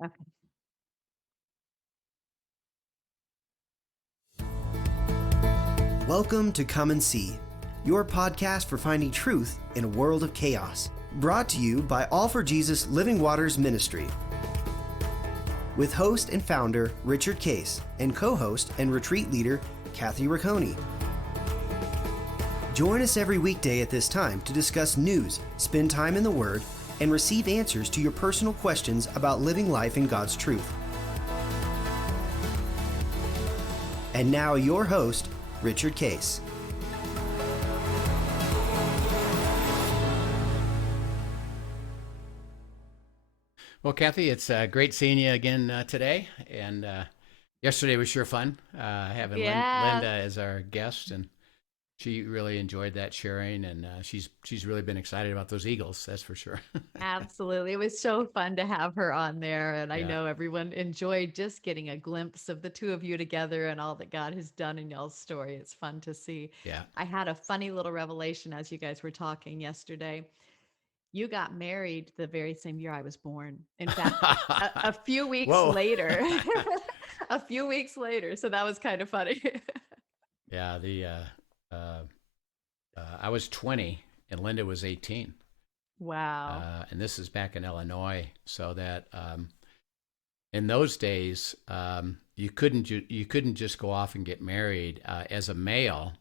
Okay. Welcome to Come and See, your podcast for finding truth in a world of chaos. Brought to you by All for Jesus Living Waters Ministry. With host and founder Richard Case and co-host and retreat leader Kathy Ricconi. Join us every weekday at this time to discuss news, spend time in the Word, and receive answers to your personal questions about living life in God's truth. And now your host, Richard Case. Well, Kathy, it's great seeing you again today. And yesterday was sure fun having Yeah, Linda as our guest, and she really enjoyed that sharing. And she's really been excited about those Eagles, that's for sure. absolutely. It was so fun to have her on there. And I Yeah, know everyone enjoyed just getting a glimpse of the two of you together and all that God has done in y'all's story. It's fun to see. yeah. I had a funny little revelation as you guys were talking yesterday. You got married the very same year I was born. In fact, a few weeks Whoa. later, a few weeks later. So that was kind of funny. Yeah, I was 20 and Linda was 18. Wow. And this is back in Illinois, so that in those days, you couldn't just go off and get married as a male.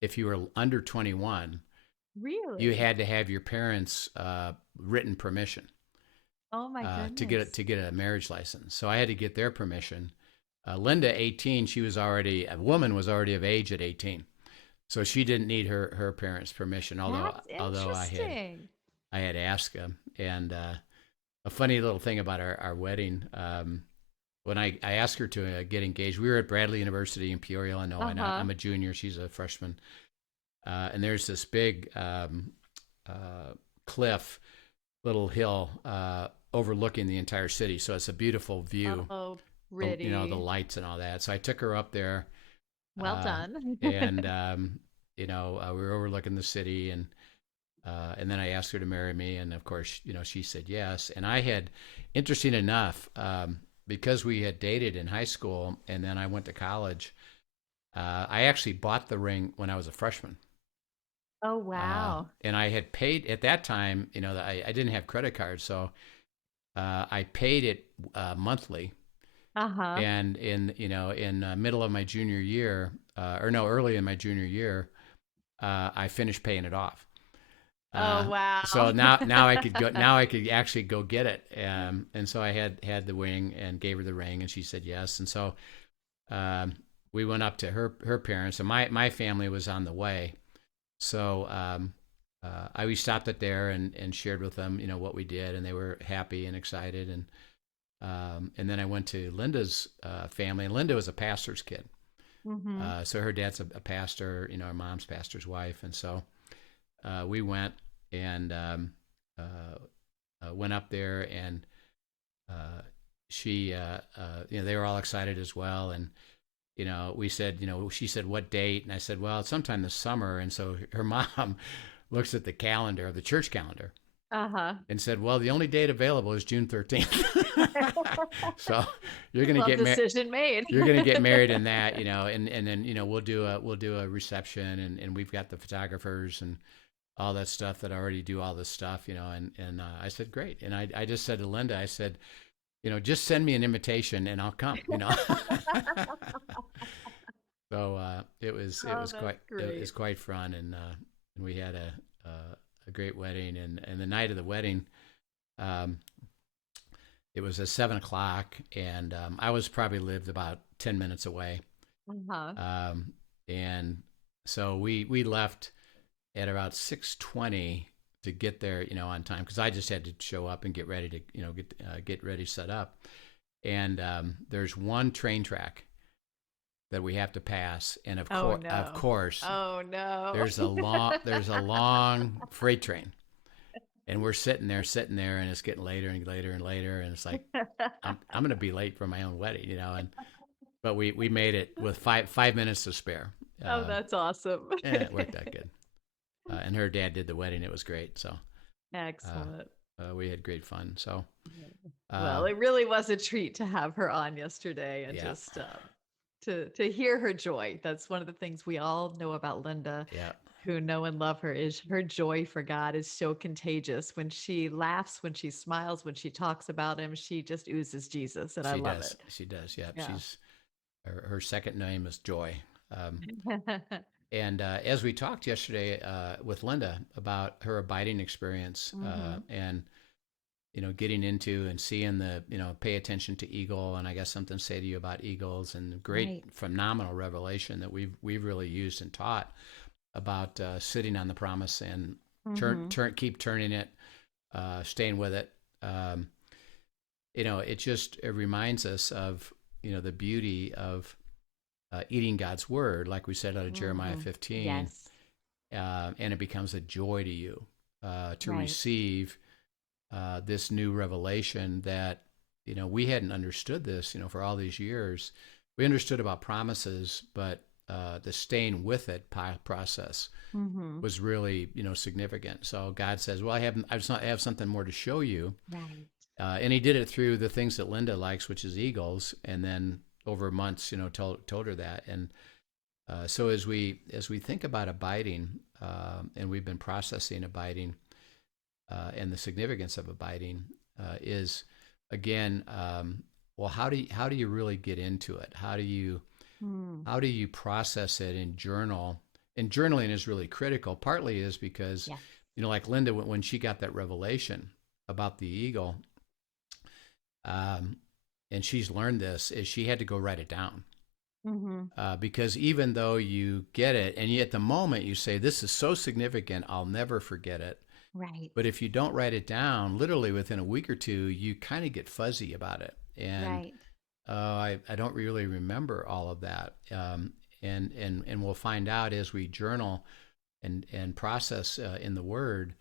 If you were under 21, you Really? had to have your parents' written permission Oh my goodness. to get a marriage license. So I had to get their permission. Linda, 18, a woman was already of age at 18, so she didn't need her parents' permission. That's Although interesting. I had asked them. And a funny little thing about our wedding. When I asked her to get engaged, we were at Bradley University in Peoria, Illinois, and Uh-huh. I'm a junior. She's a freshman. And there's this big cliff, little hill overlooking the entire city. So it's a beautiful view, Oh, the pretty. lights and all that. So I took her up there, Well uh, done. and we were overlooking the city, and then I asked her to marry me, and of course, she said yes. And I had, interesting enough, because we had dated in high school, and then I went to college. I actually bought the ring when I was a freshman. Oh, wow. And I had paid at that time, I didn't have credit cards, so I paid it monthly. Uh-huh. And in middle of my junior year, or no, early in my junior year, I finished paying it off. Oh, So wow. now I could go. Now I could actually go get it. And so I had the ring and gave her the ring, and she said yes. And so um, we went up to her parents, and my family was on the way. So we stopped it there and shared with them, what we did, and they were happy and excited. And then I went to Linda's family, and Linda was a pastor's kid. Mm-hmm. So her dad's a pastor, our mom's pastor's wife, and so we went and went up there, and she, they were all excited as well, and we said, she said, what date? And I said, well, it's sometime this summer. And so her mom looks at the calendar, the church calendar, Uh-huh. and said, well, the only date available is June 13th. So you're going to Well, get married. decision made. You're going to get married in that, and then, we'll do a reception, and we've got the photographers and all that stuff that already do all this stuff, and I said, great. And I just said to Linda, I said, just send me an invitation and I'll come. So Oh, that's it great. was quite fun, and we had a great wedding, and the night of the wedding, um, it was at 7 o'clock, and I was probably lived about 10 minutes away, Uh-huh. and so we left at about 6:20 to get there, on time, because I just had to show up and get ready to get ready set up, and there's one train track that we have to pass, and Oh, of no. course, Oh, no. there's a long freight train, and we're sitting there, and it's getting later and later and later, and it's like I'm gonna be late for my own wedding, and but we made it with 5 minutes to spare. Oh, Uh, that's awesome. and it worked out good. And her dad did the wedding; it was great. So uh, Excellent. we had great fun. So, Well, uh, it really was a treat to have her on yesterday and yeah, just to hear her joy. That's one of the things we all know about Linda, yeah, who know and love her, is her joy for God is so contagious. When she laughs, when she smiles, when she talks about him, she just oozes Jesus, and I she love does. it. She does. Yeah, Yeah. her second name is Joy. Um, and as we talked yesterday with Linda about her abiding experience, Hmm. and getting into and seeing the, pay attention to eagle, and I guess something to say to you about eagles, and great, Right. phenomenal revelation that we've really used and taught about sitting on the promise and Hmm. keep turning it, staying with it. Um, it reminds us of the beauty of eating God's word, like we said out of Jeremiah Hmm. 15, Yes. and it becomes a joy to you to Right. receive this new revelation that we hadn't understood this for all these years. We understood about promises, but the staying with it process Hmm. was really significant. So God says, well, I have something more to show you. Right. And he did it through the things that Linda likes, which is eagles, and then over months told her that. And so as we think about abiding, and we've been processing abiding, and the significance of abiding, is again, well, how do you really get into it? Mm. How do you process it in journal? And journaling is really critical. Partly is because, Yes. like Linda, when she got that revelation about the eagle, um, and she's learned this, is she had to go write it down. Hmm. Because even though you get it, and at the moment you say, this is so significant, I'll never forget it. Right. But if you don't write it down, literally within a week or two, you kind of get fuzzy about it. And Right. I don't really remember all of that. And we'll find out as we journal and process in the Word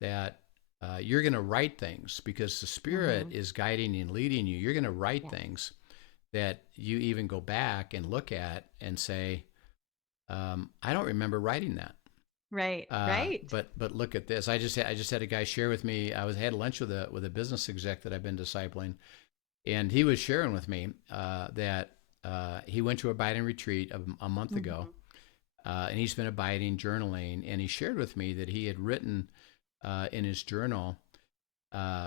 that you're going to write things because the Spirit Hmm. is guiding and leading you. You're going to write Yes. things that you even go back and look at and say, I don't remember writing that. Right. Right. But look at this. I just had a guy share with me. Had lunch with a business exec that I've been discipling, and he was sharing with me that he went to a abiding retreat a month ago, Hmm. and he's been abiding, journaling, and he shared with me that he had written in his journal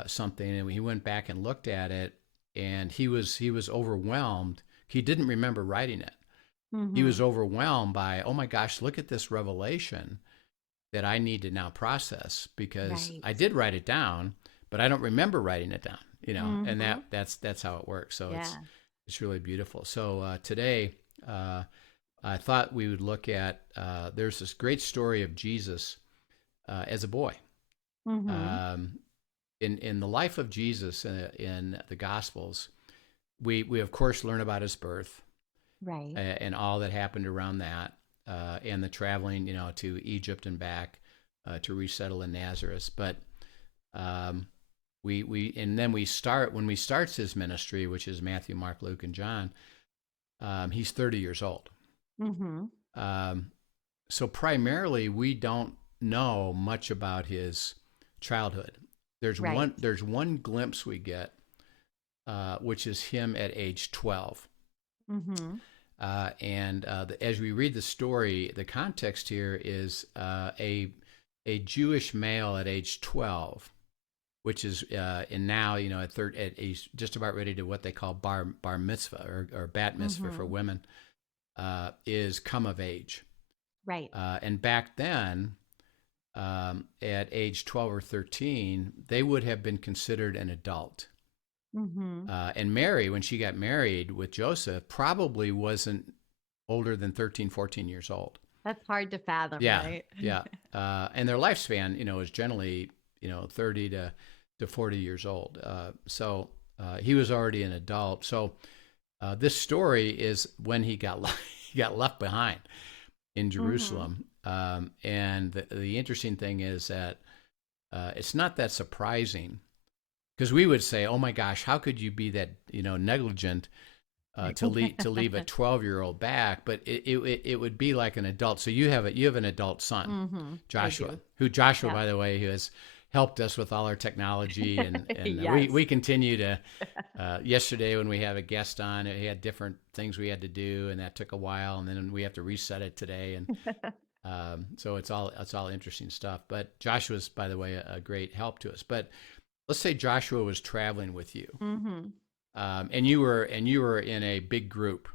something, and he went back and looked at it, and he was overwhelmed. He didn't remember writing it. He Hmm. was overwhelmed by, oh my gosh, look at this revelation that I need to now process because Right. I did write it down, but I don't remember writing it down, and Hmm. that's how it works. So Yeah. it's really beautiful. So today, uh, I thought we would look at there's this great story of Jesus as a boy. Hmm. Um, in the life of Jesus in the Gospels, we of course learn about his birth Right. and all that happened around that, and the traveling, to Egypt and back to resettle in Nazareth. But um, we and then we start when we starts his ministry, which is Matthew, Mark, Luke, and John. He's 30 years old. Hmm. Um, so primarily, we don't know much about his childhood. Right. There's one glimpse we get, which is him at age 12. Hmm. As we read the story, the context here is a Jewish male at age 12, which is and now at he's just about ready to what they call bar mitzvah or bat mitzvah for Hmm. women, is come of age. Right. And back then, at age 12 or 13, they would have been considered an adult. Hmm. And Mary, when she got married with Joseph, probably wasn't older than 13, 14 years old. That's hard to fathom, Yeah, right? yeah. And their lifespan, is generally, 30 to 40 years old. So he was already an adult. So this story is when he got he got left behind in Hmm. Jerusalem. And the interesting thing is that it's not that surprising because we would say, "Oh my gosh, how could you be that negligent to leave a 12-year-old back?" But it would be like an adult. So you have an adult son, Hmm. I Joshua, do. who Joshua, Yeah. by the way, who is helped us with all our technology, and Yes. we continue to. Yesterday, when we have a guest on, he had different things we had to do, and that took a while, and then we have to reset it today, and so it's all interesting stuff. But Joshua's, by the way, a great help to us. But let's say Joshua was traveling with you, Mm-hmm. and you were in a big group.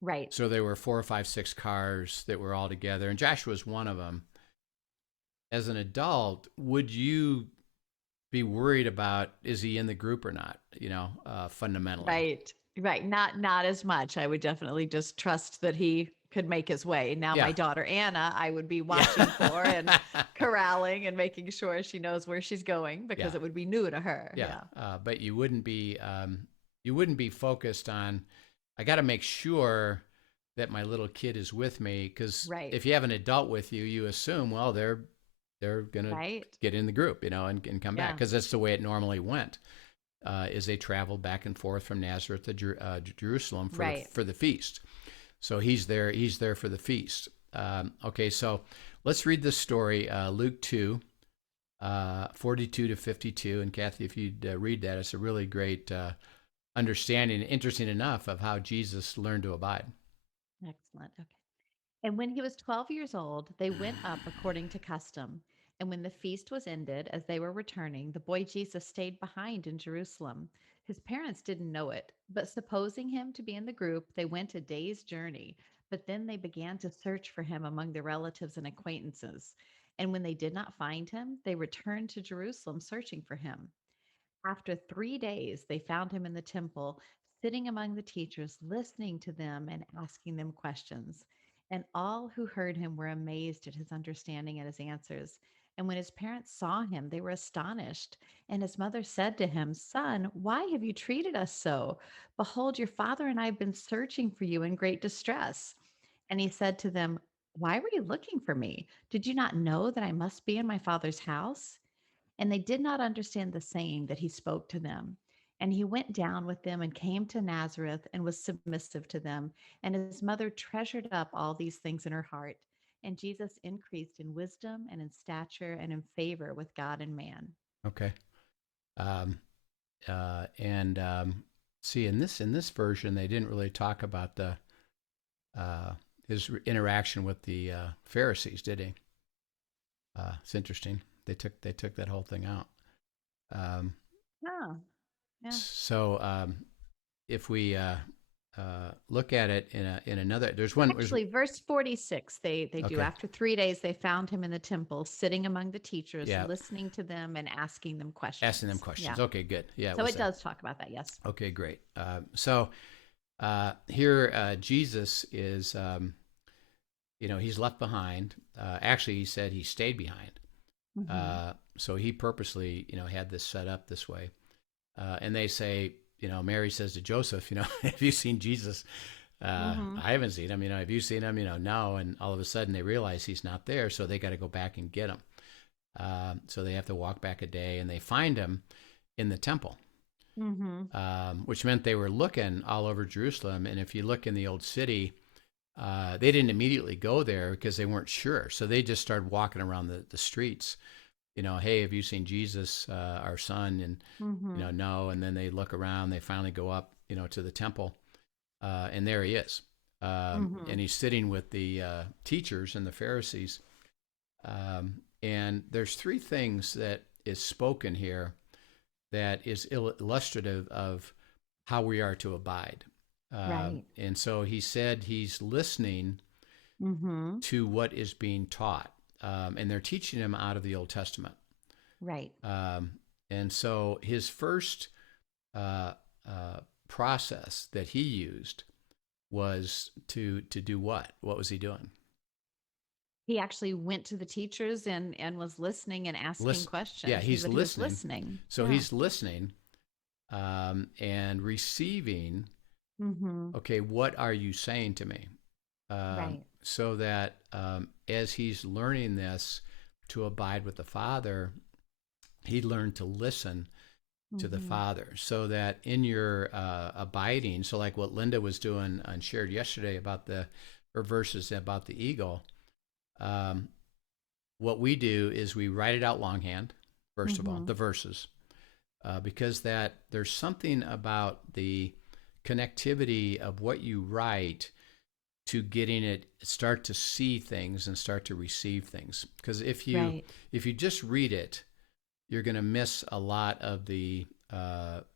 Right. So there were 4, 5, 6 cars that were all together, and Joshua's one of them. As an adult, would you be worried about, is he in the group or not? Fundamentally. Right. Right. Not as much. I would definitely just trust that he could make his way. Now, Yeah. my daughter Anna, I would be watching for and corralling and making sure she knows where she's going because Yeah. it would be new to her. Yeah. But you wouldn't be focused on, I got to make sure that my little kid is with me, because Right. if you have an adult with you, you assume, well, they're going to Right. get in the group, and come back, Yeah. because that's the way it normally went. Is they traveled back and forth from Nazareth to Jerusalem for Right. the feast. So he's there for the feast. Okay, so let's read this story, Luke 2, 42 to 52. And Kathy, if you'd read that, it's a really great understanding, interesting enough, of how Jesus learned to abide. Excellent. Okay. And when he was 12 years old, they went up according to custom. And when the feast was ended, as they were returning, the boy Jesus stayed behind in Jerusalem. His parents didn't know it, but supposing him to be in the group, they went a day's journey. But then they began to search for him among their relatives and acquaintances. And when they did not find him, they returned to Jerusalem searching for him. After 3 days, they found him in the temple, sitting among the teachers, listening to them and asking them questions. And all who heard him were amazed at his understanding and his answers. And when his parents saw him, they were astonished. And his mother said to him, "Son, why have you treated us so? Behold, your father and I have been searching for you in great distress." And he said to them, "Why were you looking for me? Did you not know that I must be in my father's house?" And they did not understand the saying that he spoke to them. And he went down with them and came to Nazareth and was submissive to them. And his mother treasured up all these things in her heart. And Jesus increased in wisdom and in stature and in favor with God and man. Okay. Um, and see, in this version, they didn't really talk about the his interaction with the Pharisees, did he? It's interesting. They took that whole thing out. Oh, yeah. So if we look at it in another, there's one. Actually, verse 46, they do. Okay. After 3 days, they found him in the temple, sitting among the teachers, Yeah. listening to them and asking them questions. Asking them questions. Yeah. Okay, good. Yeah. So it does talk about that, yes. Okay, great. So here Jesus is, he's left behind. Actually, he said he stayed behind. Mhm. So he purposely, had this set up this way. And they say, Mary says to Joseph, have you seen Jesus? Mhm. I haven't seen him. Have you seen him? No. And all of a sudden they realize he's not there. So they got to go back and get him. So they have to walk back a day, and they find him in the temple, which meant they were looking all over Jerusalem. And if you look in the old city, they didn't immediately go there because they weren't sure. So they just started walking around the streets, hey, have you seen Jesus, our son? And, no. And then they look around, they finally go up, to the temple, and there he is. And he's sitting with the teachers and the Pharisees. And there's 3 things that is spoken here that is illustrative of how we are to abide. Right. And so he said he's listening to what is being taught. And they're teaching him out of the Old Testament. Right. And so his first process that he used was to do what? What was he doing? He actually went to the teachers and was listening and asking questions. Yeah, he's listening. He was listening. So Yeah. he's listening and receiving. Okay, what are you saying to me? Right. So that as he's learning this to abide with the Father, he learned to listen to the Father, so that in your abiding, so like what Linda was doing and shared yesterday about her verses about the eagle, what we do is we write it out longhand, first of all, Mhm. the verses, because that there's something about the connectivity of what you write to getting it start to see things and start to receive things. Because Right. if you just read it, you're going to miss a lot of the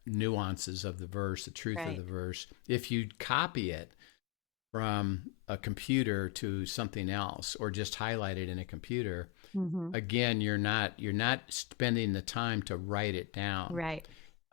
nuances of the verse, the truth of the Right. verse. If you copy it from a computer to something else or just highlight it in a computer, Mhm. again, you're not spending the time to write it down. Right.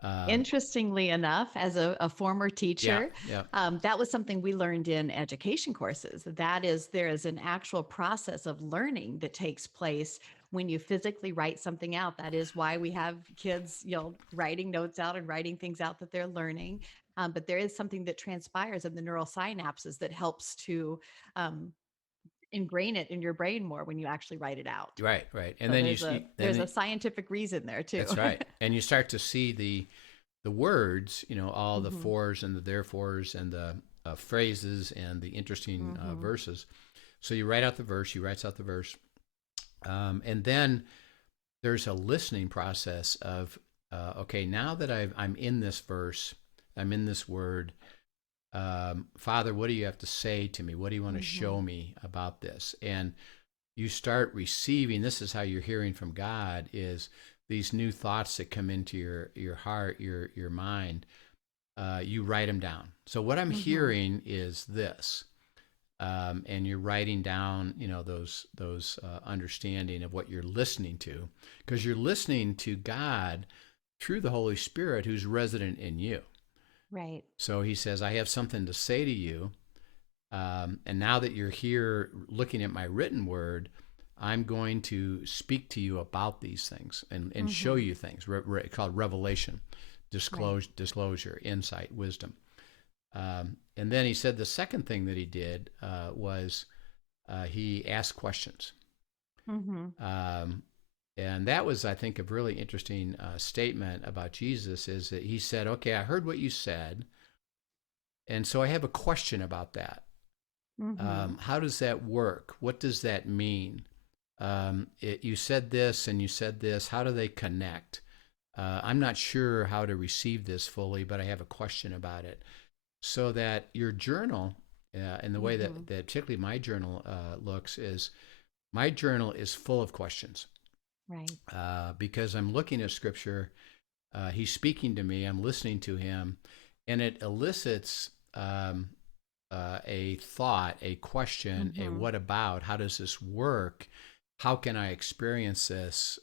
Um, Interestingly enough, as a former yeah, teacher, yeah, that was something we learned in education courses. That is, there is an actual process of learning that takes place when you physically write something out. That is why we have kids, writing notes out and writing things out that they're learning. But there is something that transpires in the neural synapses that helps to um, ingrain it in your brain more when you actually write it out. right, right. And So then there's a scientific reason there too. that's right. And you start to see the words, all the Hmm. fors and the therefores and the phrases and the interesting Hmm. verses. So you write out the verse, he writes out the verse, and then there's a listening process of, okay, now that I'm in this verse, I'm in this word. Father, what do you have to say to me? What do you want to Hmm. show me about this? And you start receiving. This is how you're hearing from God: is these new thoughts that come into your heart, your mind. You write them down. So what I'm Hmm. hearing is this, and you're writing down, those understanding of what you're listening to, because you're listening to God through the Holy Spirit, who's resident in you. Right. So he says, I have something to say to you. And now that you're here looking at my written word, I'm going to speak to you about these things and show Hmm. you things called revelation, Right. disclosure, insight, wisdom. And then he said the second thing that he did was he asked questions. Hmm. Um, and that was, I think, a really interesting statement about Jesus is that he said, okay, I heard what you said. And so I have a question about that. Hmm. How does that work? What does that mean? You said this and you said this. How do they connect? I'm not sure how to receive this fully, but I have a question about it. So that your journal, and the way Hmm. that particularly my journal looks, is my journal is full of questions Right. because I'm looking at scripture. He's speaking to me. I'm listening to him, and it elicits a thought, a question, a Hmm. what about, how does this work? How can I experience this?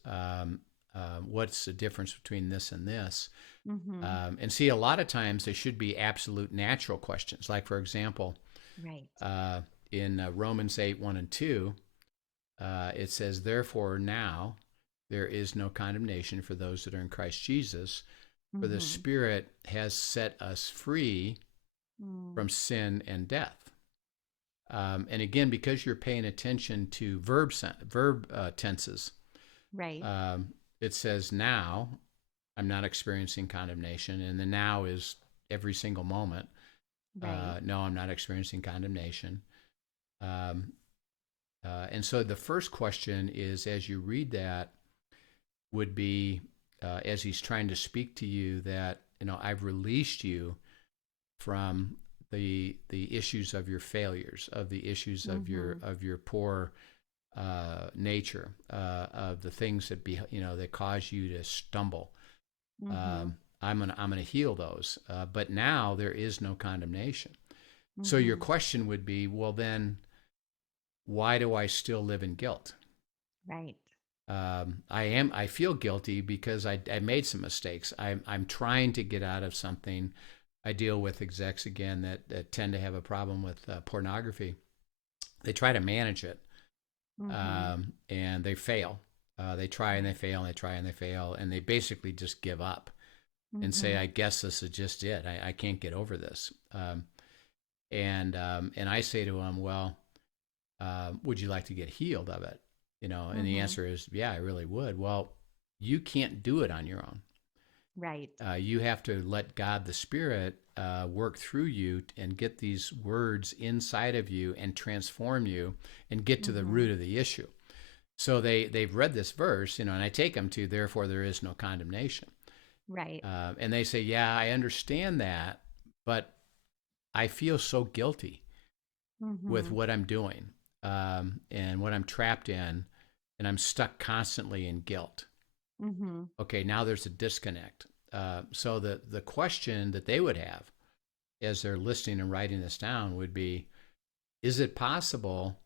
What's the difference between this and this? Hmm. And see, a lot of times they should be absolute natural questions. Like, for example, Right. uh, in Romans 8 1 and 2, it says, therefore, now there is no condemnation for those that are in Christ Jesus, for the Hmm. Spirit has set us free Mm. from sin and death. And again, because you're paying attention to verb tenses, Right. it says now I'm not experiencing condemnation, and the now is every single moment. Right. No, I'm not experiencing condemnation. Um, and so the first question is, as you read that, would be as he's trying to speak to you that I've released you from the issues of your failures, of the issues Hmm. of your poor nature, of the things that cause you to stumble. Hmm. I'm gonna heal those, but now there is no condemnation. So your Hmm. question would be, well, then why do I still live in guilt? Right. I feel guilty because I made some mistakes. I'm trying to get out of something. I deal with execs again that tend to have a problem with pornography. They try to manage it, Hmm. and they fail. They try and they Right. fail and they try and they fail, and they basically just give up and say, Hmm. "I guess this is just it. I can't get over this." And I say to them, "Well, would you like to get healed of it?" And the Hmm. answer is, "Yeah, I really would." Well, you can't do it on your own. Right. You have to let God, the Spirit, work through you and get these words inside of you and transform you and get to the Hmm. root of the issue. So they've read this verse, and I take them to, therefore there is no condemnation. Right. And they say, yeah, I understand that, but I feel so guilty with Mhm. what I'm doing, and what I'm trapped in, and I'm stuck constantly in guilt. Mhm. Okay, now there's a disconnect. So the question that they would have as they're listening and writing this down would be, is it possible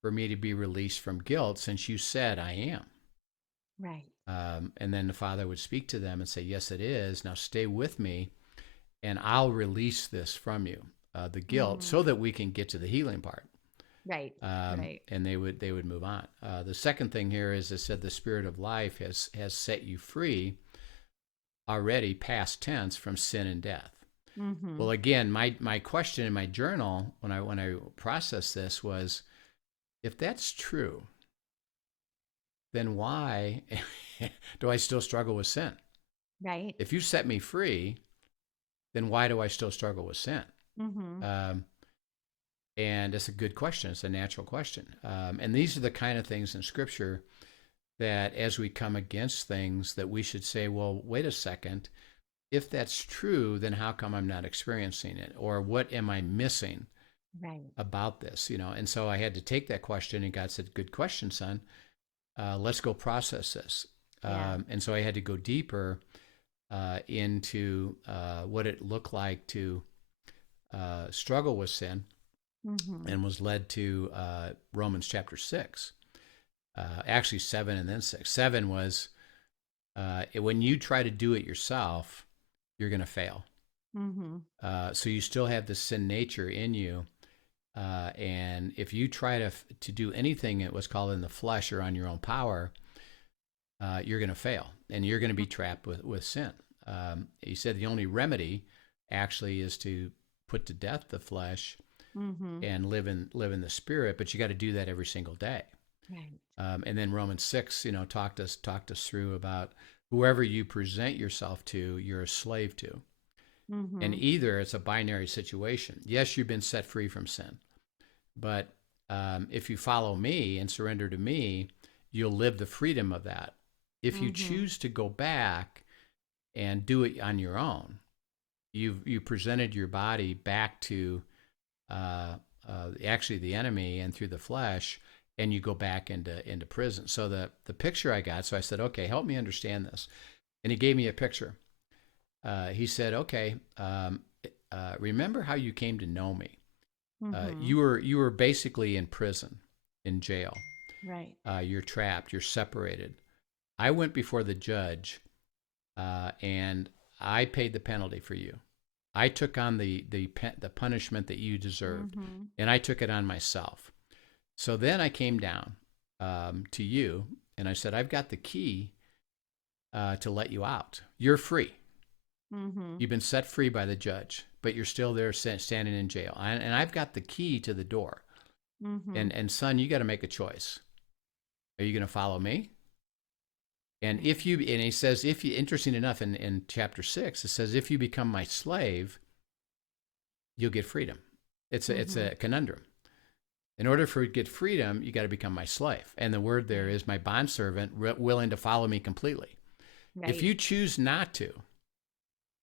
for me to be released from guilt since you said I am? Right. And then the Father would speak to them and say, yes, it is. Now stay with me and I'll release this from you, the guilt, Mm. so that we can get to the healing part. Right. Right. And they would move on. The second thing here is it said the Spirit of life has set you free already, past tense, from sin and death. Mhm. Well, again, my question in my journal when I processed this was, if that's true, then why do I still struggle with sin? Right. If you set me free, then why do I still struggle with sin? Mhm. Um, and it's a good question. It's a natural question. And these are the kind of things in Scripture that, as we come against things, that we should say, well, wait a second. If that's true, then how come I'm not experiencing it? Or what am I missing Right. about this? And so I had to take that question, and God said, good question, son. Let's go process this. Yeah. And so I had to go deeper into what it looked like to struggle with sin, Mhm. and was led to Romans chapter 6. Actually, 7 and then 6. 7 was, when you try to do it yourself, you're going to fail. Mhm. So you still have the sin nature in you. And if you try to do anything that was called in the flesh or on your own power, you're going to fail, and you're going to be trapped with sin. He said the only remedy actually is to put to death the flesh Mhm. and live in the spirit, but you got to do that every single day. Right. And then Romans 6, talked us through about whoever you present yourself to, you're a slave to. And Mhm. either it's a binary situation. Yes, you've been set free from sin, but if you follow me and surrender to me, you'll live the freedom of that. If you Mhm. choose to go back and do it on your own, you presented your body back to uh, actually the enemy and through the flesh, and you go back into prison. So the picture I got, so I said, okay, help me understand this, and he gave me a picture. He said, okay, remember how you came to know me. Mhm. You were basically in prison, in jail. Right. You're trapped. You're separated. I went before the judge, and I paid the penalty for you. I took on the punishment that you deserved, Mhm. and I took it on myself. So then I came down to you, and I said, I've got the key to let you out. You're free. Mhm. You've been set free by the judge, but you're still there standing in jail. And I've got the key to the door. Mhm. And son, you got to make a choice. Are you going to follow me? And Right. he says, if you, interesting enough, in chapter 6, it says, if you become my slave, you'll get freedom. It's a Mhm. conundrum. In order for you to get freedom, you got to become my slave. And the word there Right. is my bondservant, willing to follow me completely. If Right. you choose not to,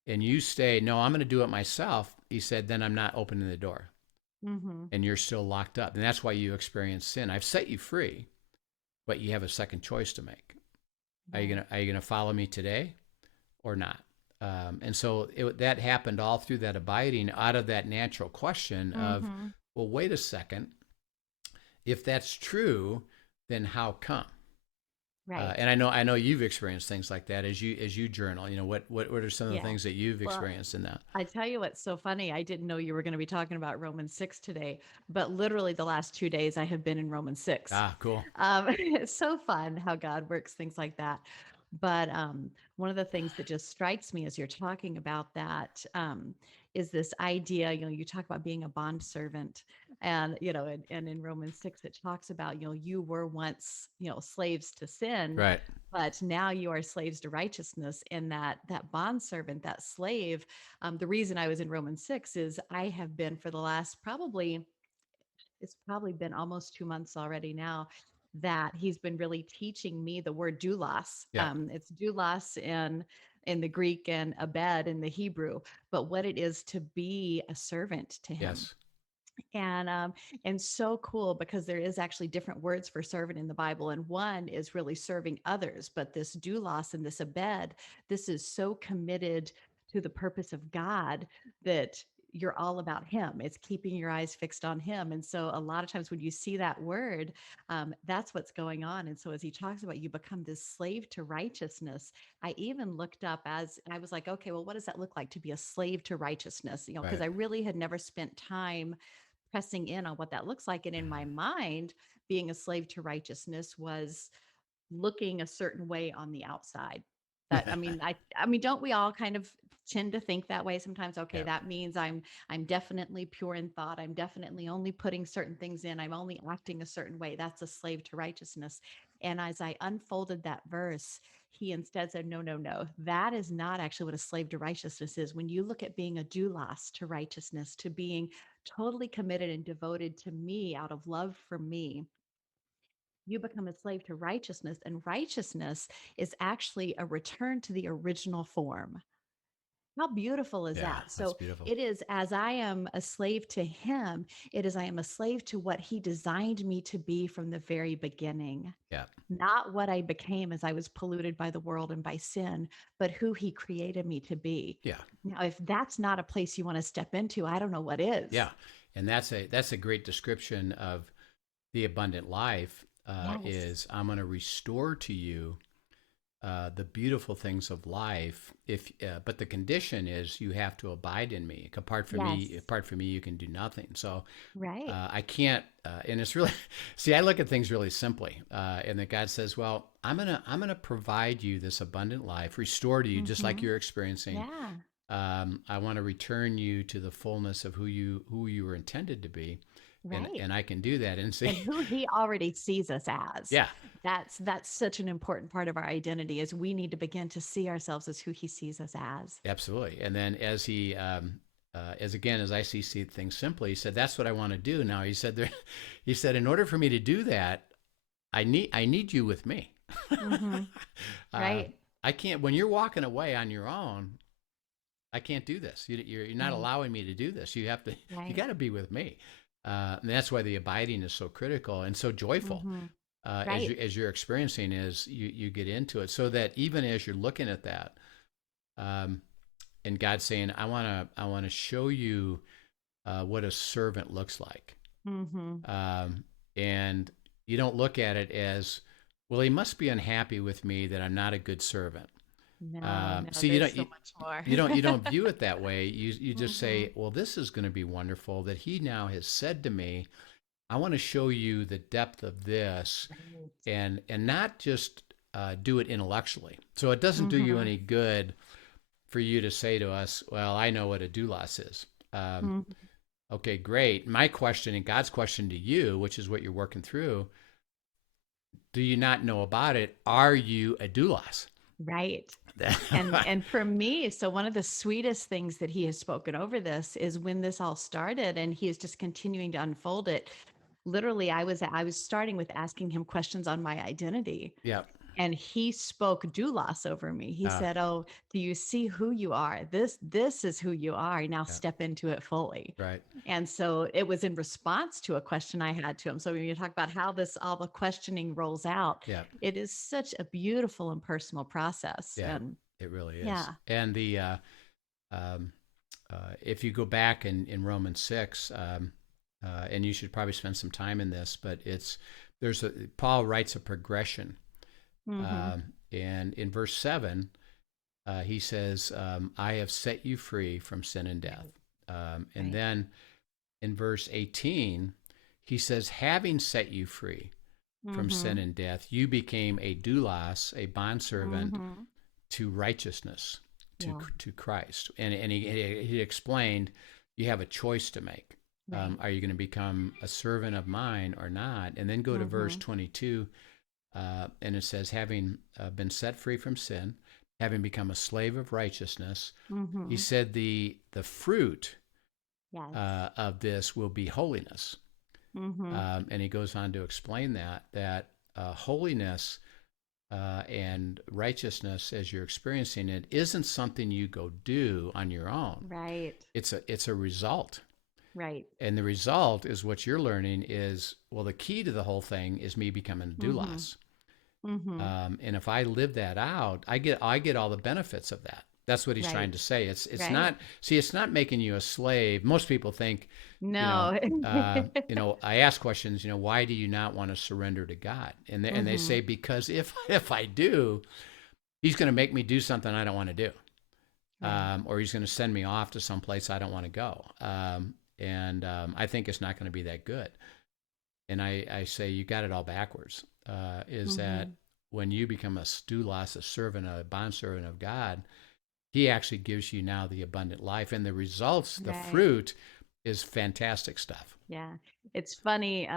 and you stay, no, I'm going to do it myself, he said, then I'm not opening the door, Mhm. and you're still locked up. And that's why you experience sin. I've set you free, but you have a second choice to make. Right. Are you gonna follow me today or not? And so that happened all through that abiding, out of that natural question of, Mhm. well, wait a second. If that's true, then how come? Right. And I know you've experienced things like that as you journal. What are some of the Yeah. things that you've Well, experienced in that? I tell you what's so funny. I didn't know you were going to be talking about Romans 6 today, but literally the last 2 days I have been in Romans 6. Ah, cool. It's so fun how God works things like that. But one of the things that just strikes me as you're talking about that is this idea, you talk about being a bond servant, and, and in Romans 6, it talks about, you were once, slaves to sin, Right. but now you are slaves to righteousness. And that bond servant, that slave, the reason I was in Romans 6 is I have been for the last, probably it's probably been almost 2 months already now, that he's been really teaching me the word doulos. Yeah. It's doulos in the Greek and abed in the Hebrew, but what it is to be a servant to him. Yes. And so cool because there is actually different words for servant in the Bible, and one is really serving others. But this doulos and this abed, this is so committed to the purpose of God that you're all about him. It's keeping your eyes fixed on him. And so a lot of times when you see that word, that's what's going on. And so as he talks about you become this slave to righteousness, I even looked up as I was like, okay, well, what does that look like to be a slave to righteousness? Because Right. I really had never spent time pressing in on what that looks like. And in my Mhm. mind, being a slave to righteousness was looking a certain way on the outside. That I mean, don't we all kind of tend to think that way sometimes? Okay, Yeah. that means I'm definitely pure in thought. I'm definitely only putting certain things in. I'm only acting a certain way. That's a slave to righteousness. And as I unfolded that verse, he instead said, no, no, no, that is not actually what a slave to righteousness is. When you look at being a doulos to righteousness, to being totally committed and devoted to me out of love for me, you become a slave to righteousness, and righteousness is actually a return to the original form. How beautiful is Yeah. that? That's So beautiful. it is, as I am a slave to him, it is I am a slave to what he designed me to be from the very beginning. Yeah. Not what I became as I was polluted by the world and by sin, but who he created me to be. Yeah. Now, if that's not a place you want to step into, I don't know what is. Yeah. And that's a great description of the abundant life. Yes. Is I'm going to restore to you the beautiful things of life. If but the condition is you have to abide in me. Yes. Apart from me, you can do nothing. So Right. I can't. And it's really see. I look at things really simply, and that God says, "Well, I'm gonna provide you this abundant life, restore to you just like Mm-hmm. you're experiencing. Yeah. I want to return you to the fullness of who you were intended to be, Right. and I can do that." And see, And who he already sees us as. yeah, That's such an important part of our identity is we need to begin to see ourselves as who he sees us as. absolutely. And then as he, as I see things simply, he said, "That's what I want to do." Now he said, he said, in order for me to do that, I need you with me. Mm-hmm. uh, Right. I can't when you're walking away on your own. I can't do this. You're not Right. allowing me to do this. You Right. got to be with me. And that's why the abiding is so critical and so joyful. Mm-hmm. As Right. you're experiencing is you get into it so that even as you're looking at that, um, and God's saying, I want to show you what a servant looks like. Mm-hmm. And you don't look at it as, well, he must be unhappy with me that I'm not a good servant. No, no, See, you there's don't so you, much more. you don't view it that way. You just Mm-hmm. say, well, this is going to be wonderful that he now has said to me, I want to show you the depth of this, Right. and not just do it intellectually. So it doesn't do you Mm-hmm. any good for you to say to us, well, I know what a doulos is. Mm-hmm. Okay, great. My question and God's question to you, which is what you're working through, do you not know about it? Are you a doulos? Right. And for me, so one of the sweetest things that he has spoken over this is when this all started and he is just continuing to unfold it. Literally, I was starting with asking him questions on my identity. Yeah. And he spoke doulos over me. He Uh, said, "Oh, do you see who you are? This is who you are. Now yeah. step into it fully." Right. And so it was in response to a question I had to him. So when you talk about how this all the questioning rolls out, Yeah. it is such a beautiful and personal process. Yeah. And It really is. yeah. And the um, if you go back in Romans 6, and you should probably spend some time in this, but Paul writes a progression, Mm-hmm. and in verse 7, he says, "I have set you free from sin and death," and Right. then in verse 18, he says, "Having set you free from sin Mm-hmm. and death, you became a doulos, a bondservant Mm-hmm. to righteousness, Yeah. to Christ." And he explained, you have a choice to make. Right. Are you going to become a servant of mine or not? And then go to verse Mm-hmm. 22, and it says, having been set free from sin, having become a slave of righteousness, he Mm-hmm. said the fruit Yes. of this will be holiness. Mm-hmm. And he goes on to explain that holiness and righteousness as you're experiencing it isn't something you go do on your own. Right. It's a result. Right. And the result is what you're learning is, well, the key to the whole thing is me becoming a Mm-hmm. doulos. Mm-hmm. And if I live that out, I get all the benefits of that. That's what he's trying to Right. say. It's Right. not, see, it's not making you a slave. Most people think, No. I ask questions, why do you not want to surrender to God? And they Mm-hmm. say, because if I do, he's going to make me do something I don't want to do. Right. Or he's going to send me off to some place I don't want to go. And I think it's not going to be that good. And I say, you got it all backwards. Is that Mm-hmm. when you become a doulos, a servant, a bondservant of God, he actually gives you now the abundant life. And the results, the Right. fruit, is fantastic stuff. Yeah, it's funny.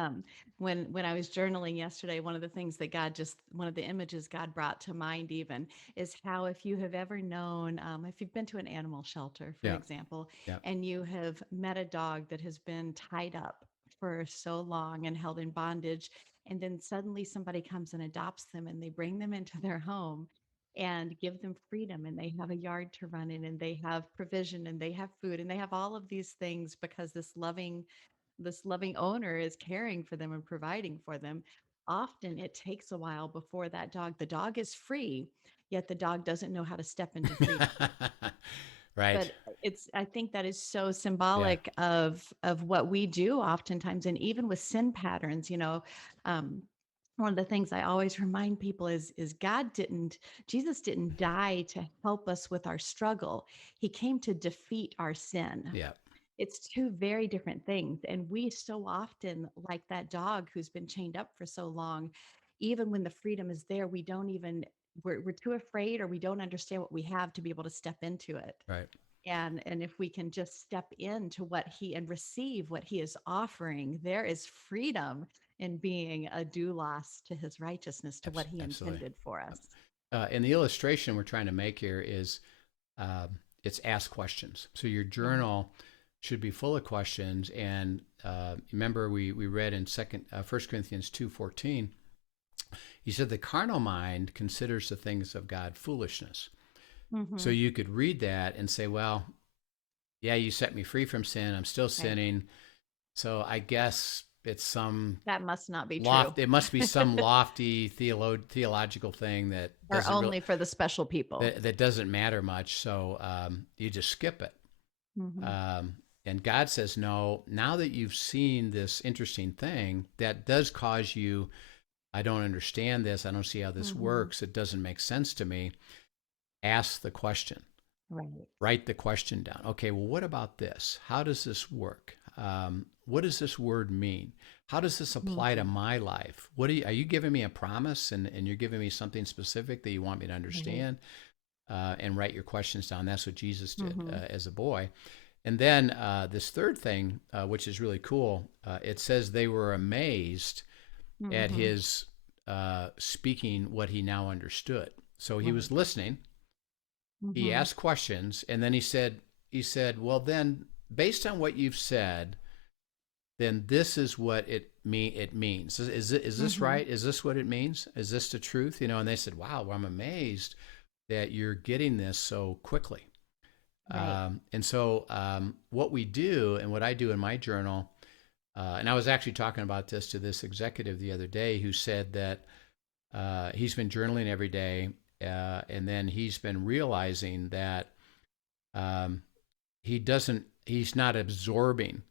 When I was journaling yesterday, one of the images God brought to mind even is how if you have ever known, if you've been to an animal shelter, for Yeah. example, Yeah. and you have met a dog that has been tied up for so long and held in bondage, and then suddenly somebody comes and adopts them and they bring them into their home and give them freedom and they have a yard to run in and they have provision and they have food and they have all of these things because this loving owner is caring for them and providing for them. Often it takes a while before the dog is free, yet the dog doesn't know how to step into freedom. Right. But I think that is so Yeah. symbolic of what we do oftentimes, and even with sin patterns, um, one of the things I always remind people is Jesus didn't die to help us with our struggle. He came to defeat our sin. Yeah. It's two very different things. And we so often, like that dog who's been chained up for so long, even when the freedom is there, we're too afraid or we don't understand what we have to be able to step into it. Right. And if we can just step into and receive what he is offering, there is freedom in being a doulos to his righteousness, to what he Absolutely. intended for Yep. us. And the illustration we're trying to make here is it's ask questions. So your Yeah. journal should be full of questions. And remember, we read in 1 Corinthians 2:14, he said the carnal mind considers the things of God foolishness. So Mm-hmm. you could read that and say, well, yeah, you set me free from sin. I'm still Right. sinning. So I guess it's some That must not be true. it must be some lofty theological thing that Or doesn't really only for the special people. that doesn't matter much. So you just skip it. Mm-hmm. And God says, no, now that you've seen this interesting thing that does cause you, I don't understand this. I don't see how this Mm-hmm. works. It doesn't make sense to me. Ask the question. Right. Write the question down. Okay, well, what about this? How does this work? What does this word mean? How does this apply to Mm-hmm. my life? Are you giving me a promise and you're giving me something specific that you want me to Right. understand? And write your questions down. That's what Jesus did Mm-hmm. as a boy. And then this third thing, which is really cool, it says they were amazed at Mm-hmm. his speaking what he now understood. So he was Right. listening. He Mm-hmm. asked questions, and then he said, well, then based on what you've said, then this is what it means. Is this Mm-hmm. right? Is this what it means? Is this the truth? And they said, wow, well, I'm amazed that you're getting this so quickly. Right. And so what we do and what I do in my journal, and I was actually talking about this to this executive the other day who said that he's been journaling every day, and then he's been realizing that um, he's not absorbing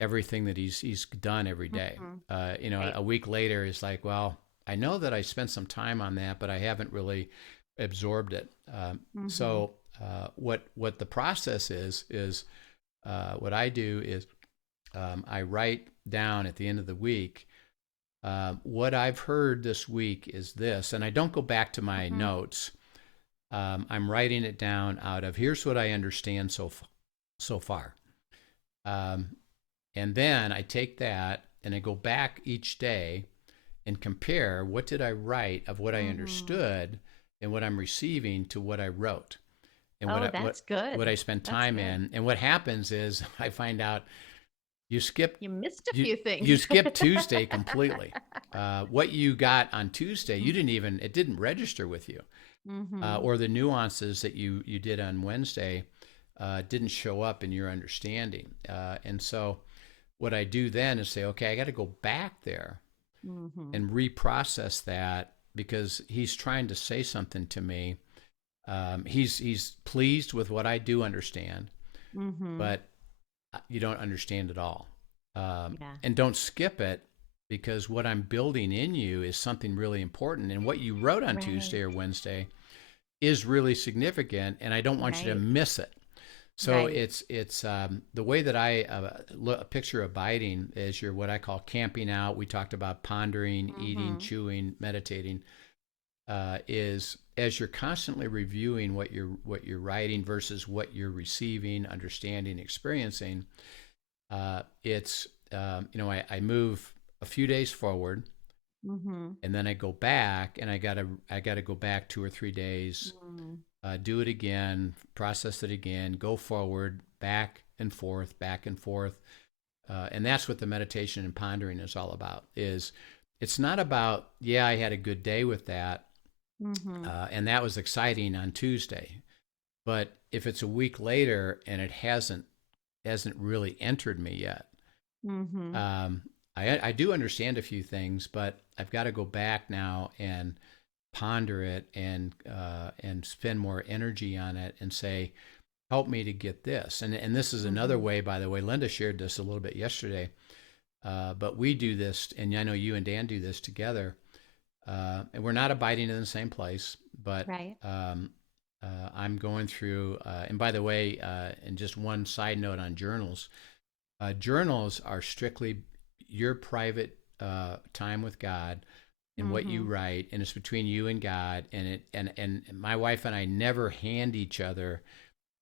everything that he's done every day. Mm-hmm. Right. A week later, he's like, well, I know that I spent some time on that, but I haven't really absorbed it. Mm-hmm. What the process is what I do is I write down at the end of the week what I've heard this week is this, and I don't go back to my Mm-hmm. notes. I'm writing it down out of here's what I understand so far, um, and then I take that and I go back each day and compare what did I write of what I Mm-hmm. understood and what I'm receiving to what I wrote and Oh, that's what good. I spend That's time good. in. And what happens is I find out, You skip You missed a you few you things. skip Tuesday completely. What you got on Tuesday, it didn't register with you, Mm-hmm. or the nuances that you did on Wednesday didn't show up in your understanding. And so, what I do then is say, okay, I got to go back there Mm-hmm. and reprocess that because he's trying to say something to me. He's pleased with what I do understand, Mm-hmm. but you don't understand it all. Yeah. And don't skip it because what I'm building in you is something really important. And what you wrote on Right. Tuesday or Wednesday is really significant, and I don't want you to Right. miss it. So Right. it's the way that I picture abiding is you're what I call camping out. We talked about pondering, eating, Mm-hmm. chewing, meditating. Is as you're constantly reviewing what you're writing versus what you're receiving, understanding, experiencing. It's I move a few days forward, Mm-hmm. and then I go back, and I gotta go back 2 or 3 days, Mm-hmm. do it again, process it again, go forward, back and forth, and that's what the meditation and pondering is all about. Is it's not about I had a good day with that, Mm-hmm. and that was exciting on Tuesday, but if it's a week later and it hasn't really entered me yet, Mm-hmm. um, I do understand a few things, but I've got to go back now and ponder it and spend more energy on it and say, help me to get this. And this is another Mm-hmm. way, by the way. Linda shared this a little bit yesterday, but we do this, and I know you and Dan do this together. And we're not abiding in the same place, but Right. I'm going through. And by the way, and just one side note on journals. Journals are strictly your private time with God and what you Mm-hmm. write, and it's between you and God. And my wife and I never hand each other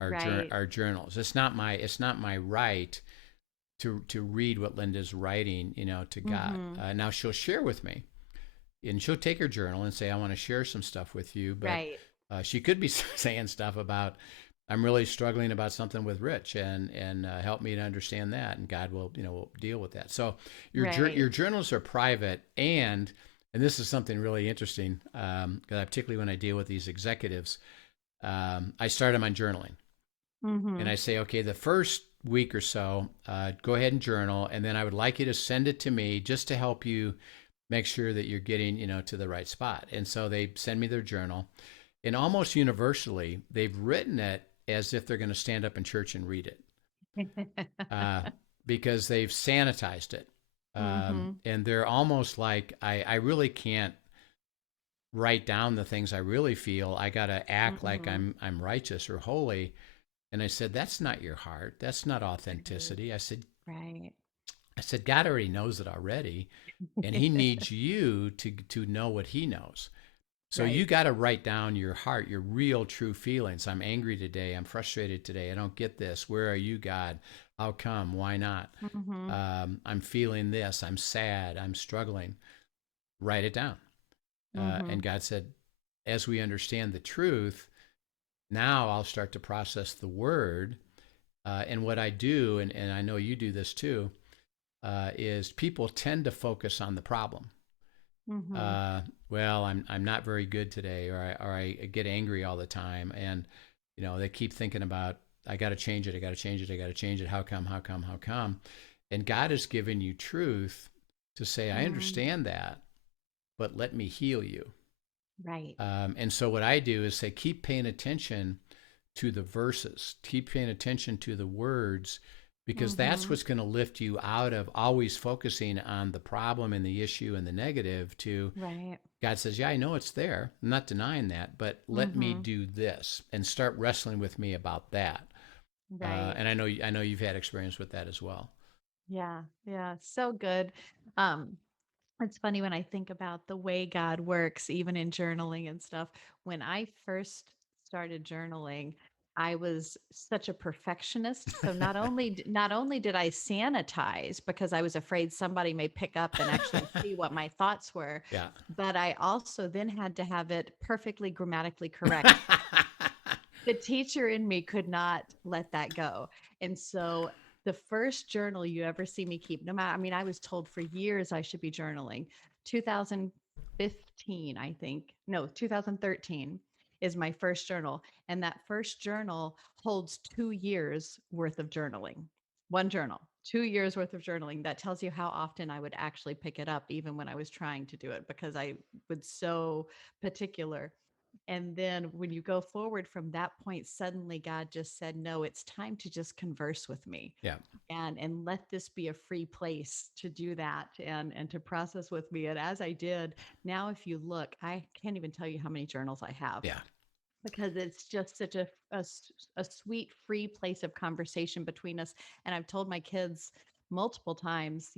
Right. our journals. It's not my right to read what Linda's writing, to God. Mm-hmm. Now she'll share with me, and she'll take her journal and say, I want to share some stuff with you. But Right. she could be saying stuff about, I'm really struggling about something with Rich, and help me to understand that, and God will deal with that. So Right. your journals are private, and this is something really interesting, particularly when I deal with these executives. I start them on journaling, and Mm-hmm. I say, okay, the first week or so, go ahead and journal, and then I would like you to send it to me just to help you make sure that you're getting to the right spot. And so they send me their journal, and almost universally they've written it as if they're going to stand up in church and read it, uh, because they've sanitized it, Mm-hmm. and they're almost like, I really can't write down the things I really feel. I got to act like Mm-hmm. I'm righteous or holy. And I said, that's not your heart. That's not Right. authenticity. Right. I said, God already knows it already, and He needs you to know what He knows. So you Right. got to write down your heart, your real, true feelings. I'm angry today. I'm frustrated today. I don't get this. Where are you, God? How come? Why not? Mm-hmm. I'm feeling this. I'm sad. I'm struggling. Write it down. Mm-hmm. And God said, as we understand the truth, now I'll start to process the word. And what I do, and I know you do this too, is people tend to focus on the problem. Mm-hmm. uh, well, I'm not very good today, or I get angry all the time, and they keep thinking about, I got to change it, I got to change it, I got to change it. How come? How come? How come? And God has given you truth to say, I Mm. understand that, but let me heal you. Right. And so what I do is say, keep paying attention to the verses, keep paying attention to the words, because that's Mm-hmm. what's going to lift you out of always focusing on the problem and the issue and the negative. To Right. God says, yeah, I know it's there. I'm not denying that, but let me Mm-hmm. do this and start wrestling with me about that. Right. And I know you've had experience with that as well. Yeah. Yeah. So good. Um, It's funny when I think about the way God works, even in journaling and stuff. When I first started journaling, I was such a perfectionist. So not only did I sanitize because I was afraid somebody may pick up and actually see what my thoughts were, Yeah. but I also then had to have it perfectly grammatically correct. The teacher in me could not let that go. And so The first journal you ever see me keep, no matter, I mean, I was told for years I should be journaling. 2015, I think. No, 2013 is my first journal. And that first journal holds 2 years worth of journaling. One journal, 2 years worth of journaling. That tells you how often I would actually pick it up, even when I was trying to do it, because I was so particular. And then when you go forward from that point, suddenly God just said, no, it's time to just converse with me, Yeah. and let this be a free place to do that, and to process with me. And as I did, now if you look, I can't even tell you how many journals I have, Yeah. because it's just such a sweet, free place of conversation between us. And I've told my kids multiple times,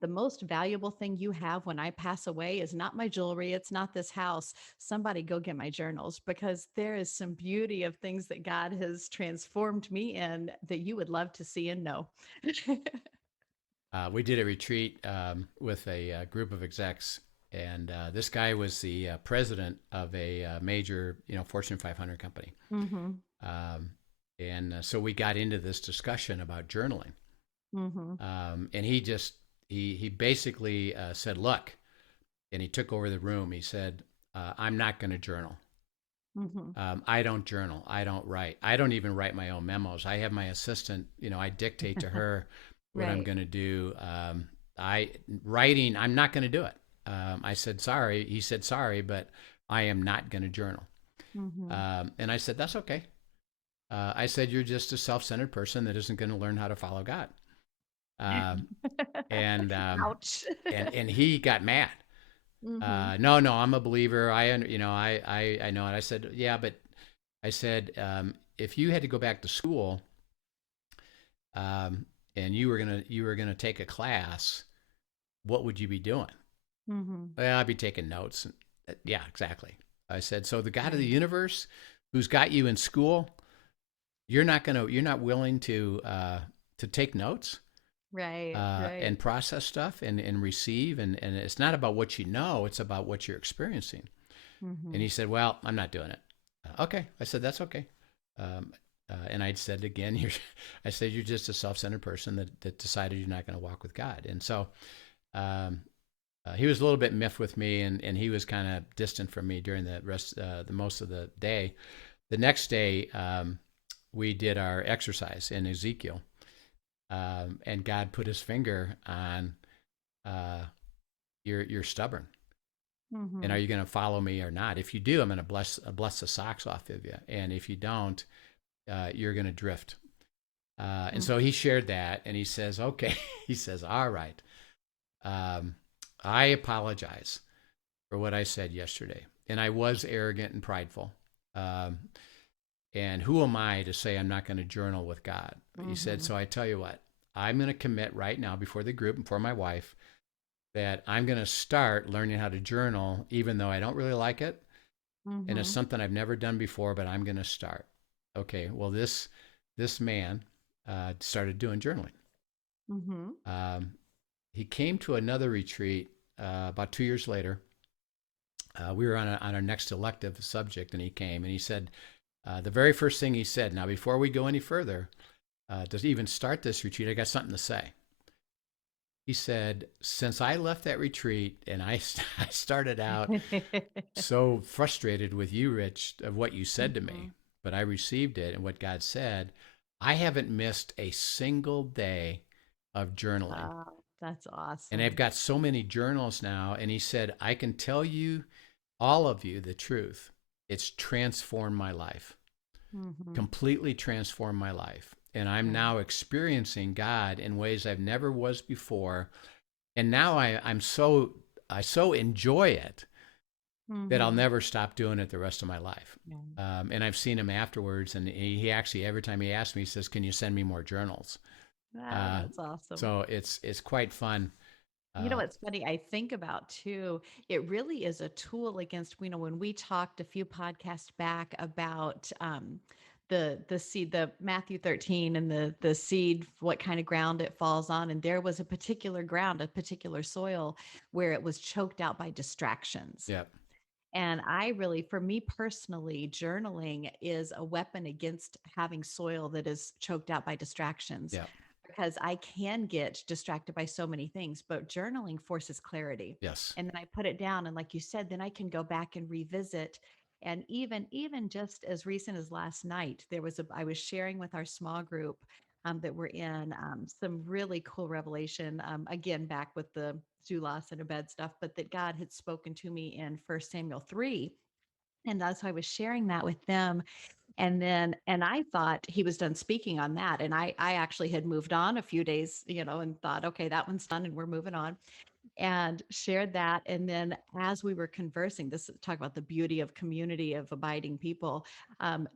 the most valuable thing you have when I pass away is not my jewelry. It's not this house. Somebody go get my journals, because there is some beauty of things that God has transformed me in that you would love to see and know. We did a retreat with a group of execs, and this guy was the president of a major, Fortune 500 company. Mm-hmm. Um, and so we got into this discussion about journaling. Mm-hmm. And he basically said, look, and he took over the room. He said, I'm not going to journal. Mm-hmm. I don't journal. I don't write. I don't even write my own memos. I have my assistant, I dictate to her what I'm Right. going to do. I'm not going to do it. I said, sorry. He said, sorry, but I am not going to journal. Mm-hmm. And I said, that's okay. I said, you're just a self-centered person that isn't going to learn how to follow God. Um, and, Ouch. and he got mad. Mm-hmm. No, I'm a believer. I know it. I said, yeah, but I said, if you had to go back to school, and you were gonna take a class, what would you be doing? Mm-hmm. Well, I'd be taking notes. Yeah, exactly. I said, so the God of the Right. universe, who's got you in school, you're not willing to take notes Right. Right. and process stuff and receive, and it's not about what you know, it's about what you're experiencing. And Mm-hmm. he said, well, I'm not doing it. Okay. I said, that's okay. Um, and I said again, I said, you're just a self-centered person that decided you're not going to walk with God. And so um, he was a little bit miffed with me, and he was kind of distant from me during the most of the day. The next day, we did our exercise in Ezekiel, and God put his finger on, you're stubborn. And Mm-hmm. are you going to follow me or not? If you do, I'm going to bless the socks off of you. And if you don't, you're going to drift. And so he shared that, and he says, okay. He says, all right. I apologize for what I said yesterday. And I was arrogant and prideful. Um, and who am I to say I'm not going to journal with God? He said, Mm-hmm. so I tell you what, I'm going to commit right now before the group and before my wife that I'm going to start learning how to journal, even though I don't really like it. And it's Mm-hmm. something I've never done before, but I'm going to start. Okay. Well, this man started doing journaling. Mm-hmm. Um, he came to another retreat about 2 years later. We were on our next elective subject, and he came and he said, the very first thing he said, now before we go any further, to even start this retreat, I got something to say. He said, since I left that retreat and I started out so frustrated with you, Rich, of what you said to Mm-hmm. me, but I received it and what God said, I haven't missed a single day of journaling. Wow, that's And I've awesome. got so many journals now. And he said, I can tell you, all of you, the truth. It's transformed my life, Mm-hmm. completely transformed my life. And I'm Right. now experiencing God in ways I've never was before. And now I so enjoy it that I'll Mm-hmm. never stop doing it the rest of my life. Yeah. And I've seen him afterwards, and he actually, every time he asks me, he says, "Can you send me more journals?" Wow, Uh, that's awesome. so it's quite fun. You know Uh, what's funny? I think about too, it really is a tool against, when we talked a few podcasts back about the seed, the Matthew 13, and the seed, what kind of ground it falls on. And there was a particular ground, a particular soil where it was choked out by distractions. yeah, And I really, for me personally, journaling is a weapon against having soil that is choked out by distractions, yeah, because I can get distracted by so many things, but journaling forces clarity. Yes. And then I put it down, and like you said, then I can go back and revisit. And even just as recent as last night, I was sharing with our small group that we're in some really cool revelation. Again, back with the Zulas and Abed stuff, but that God had spoken to me in 1 Samuel 3. And that's why I was sharing that with them. And I thought he was done speaking on that. And I actually had moved on a few days, and thought, okay, that one's done and we're moving on, and shared that. And then as we were conversing, this talk about the beauty of community of abiding people.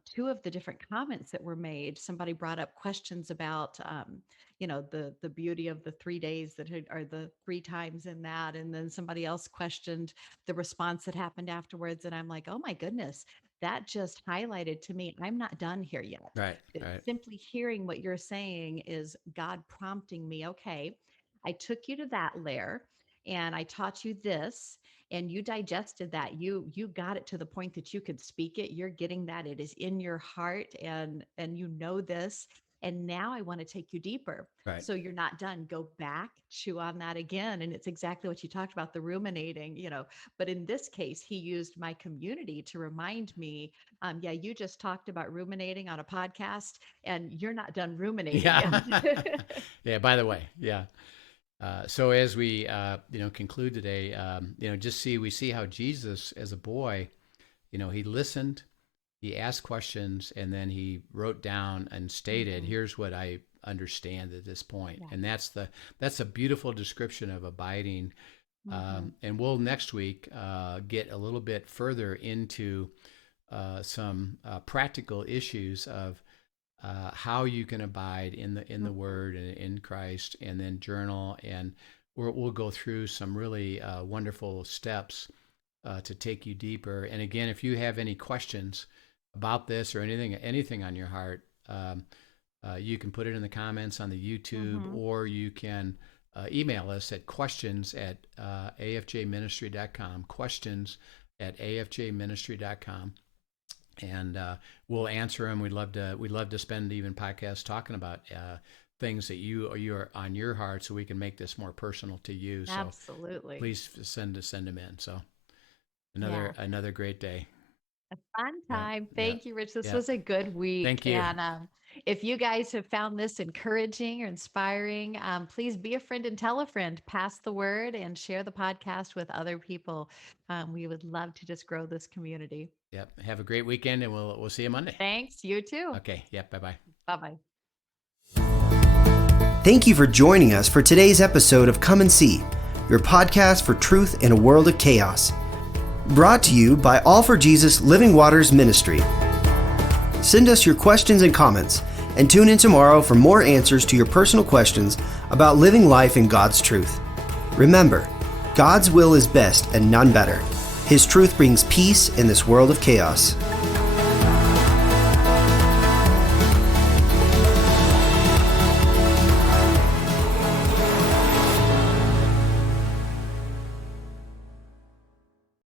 Two of the different comments that were made, somebody brought up questions about, the beauty of the 3 days are the 3 times in that. And then somebody else questioned the response that happened afterwards. And I'm like, oh my goodness, that just highlighted to me, I'm not done here yet. Right. Right. Simply hearing what you're saying is God prompting me, okay, I took you to that layer and I taught you this, and you digested that. You got it to the point that you could speak it. You're getting that. It is in your heart, and you know this. And now I want to take you deeper. Right. So you're not done. Go back, chew on that again. And it's exactly what you talked about, the ruminating, but in this case, he used my community to remind me, yeah, you just talked about ruminating on a podcast, and you're not done ruminating Yeah. yet. Yeah. By the way, yeah. So as we conclude today, we see how Jesus, as a boy, he listened, he asked questions, and then he wrote down and stated, "Here's what I understand at this point." Yeah. And that's a beautiful description of abiding. And we'll next week get a little bit further into some practical issues of how you can abide in the Word and in Christ, and then journal, and we'll go through some really wonderful steps to take you deeper. And again, if you have any questions about this or anything on your heart, you can put it in the comments on the YouTube, or you can email us at questions@afjministry.com, questions@afjministry.com. And we'll answer them. We'd love to spend even podcasts talking about things that you're on your heart, so we can make this more personal to you. So Absolutely. please send them in. So another great day. A fun time. Thank you, Rich. This Yeah. was a good week. Thank you. And if you guys have found this encouraging or inspiring, please be a friend and tell a friend. Pass the word and share the podcast with other people. We would love to just grow this community. Yep. Have a great weekend, and we'll see you Monday. Thanks. You too. Okay. Yep. Bye-bye. Bye-bye. Thank you for joining us for today's episode of Come and See, your podcast for truth in a world of chaos. Brought to you by All for Jesus Living Waters Ministry. Send us your questions and comments, and tune in tomorrow for more answers to your personal questions about living life in God's truth. Remember, God's will is best and none better. His truth brings peace in this world of chaos.